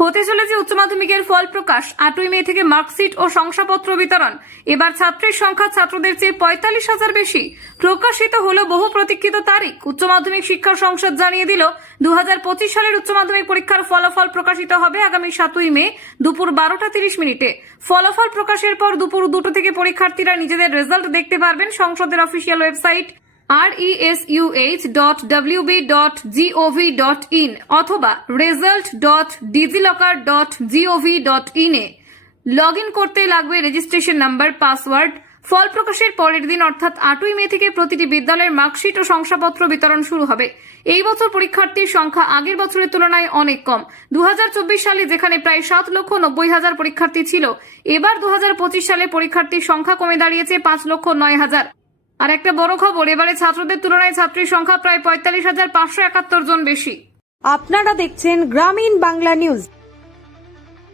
হতে চলেছে উচ্চ মাধ্যমিকের ফল প্রকাশ। 8ই মে থেকে মার্কশিট ও শংসাপত্র বিতরণ। এবার ছাত্রের সংখ্যা ছাত্রদের চেয়ে 45,000 বেশি। প্রকাশিত হলো বহু প্রতীক্ষিত তারিখ। উচ্চ মাধ্যমিক শিক্ষা সংসদ জানিয়ে দিল 2025 সালের উচ্চ মাধ্যমিক পরীক্ষার ফলাফল প্রকাশিত হবে আগামী 7ই মে দুপুর 12:30 ফলাফল প্রকাশের পর দুপুর 2টো থেকে পরীক্ষার্থীরা নিজেদের রেজাল্ট দেখতে পারবেন সংসদের অফিসিয়াল ওয়েবসাইট resuh.wb.gov.in অথবা result.digilocker.gov.in এ লগ ইন করতে লাগবে রেজিস্ট্রেশন নাম্বার, পাসওয়ার্ড। ফল প্রকাশের পরের দিন অর্থাৎ 8ই মে থেকে প্রতিটি বিদ্যালয়ের মার্কশিট ও শংসাপত্র বিতরণ শুরু হবে। এই বছর পরীক্ষার্থীর সংখ্যা আগের বছরের তুলনায় অনেক কম। 2024 সালে যেখানে প্রায় 7,90,000 পরীক্ষার্থী ছিল, এবার 2025 সালে পরীক্ষার্থীর সংখ্যা কমে দাঁড়িয়েছে 5,09,000। আর একটা বড় খবর, এবারে ছাত্রদের তুলনায় ছাত্রীর সংখ্যা প্রায় 45,571 জন বেশি। আপনারা দেখছেন গ্রামীণ বাংলা নিউজ।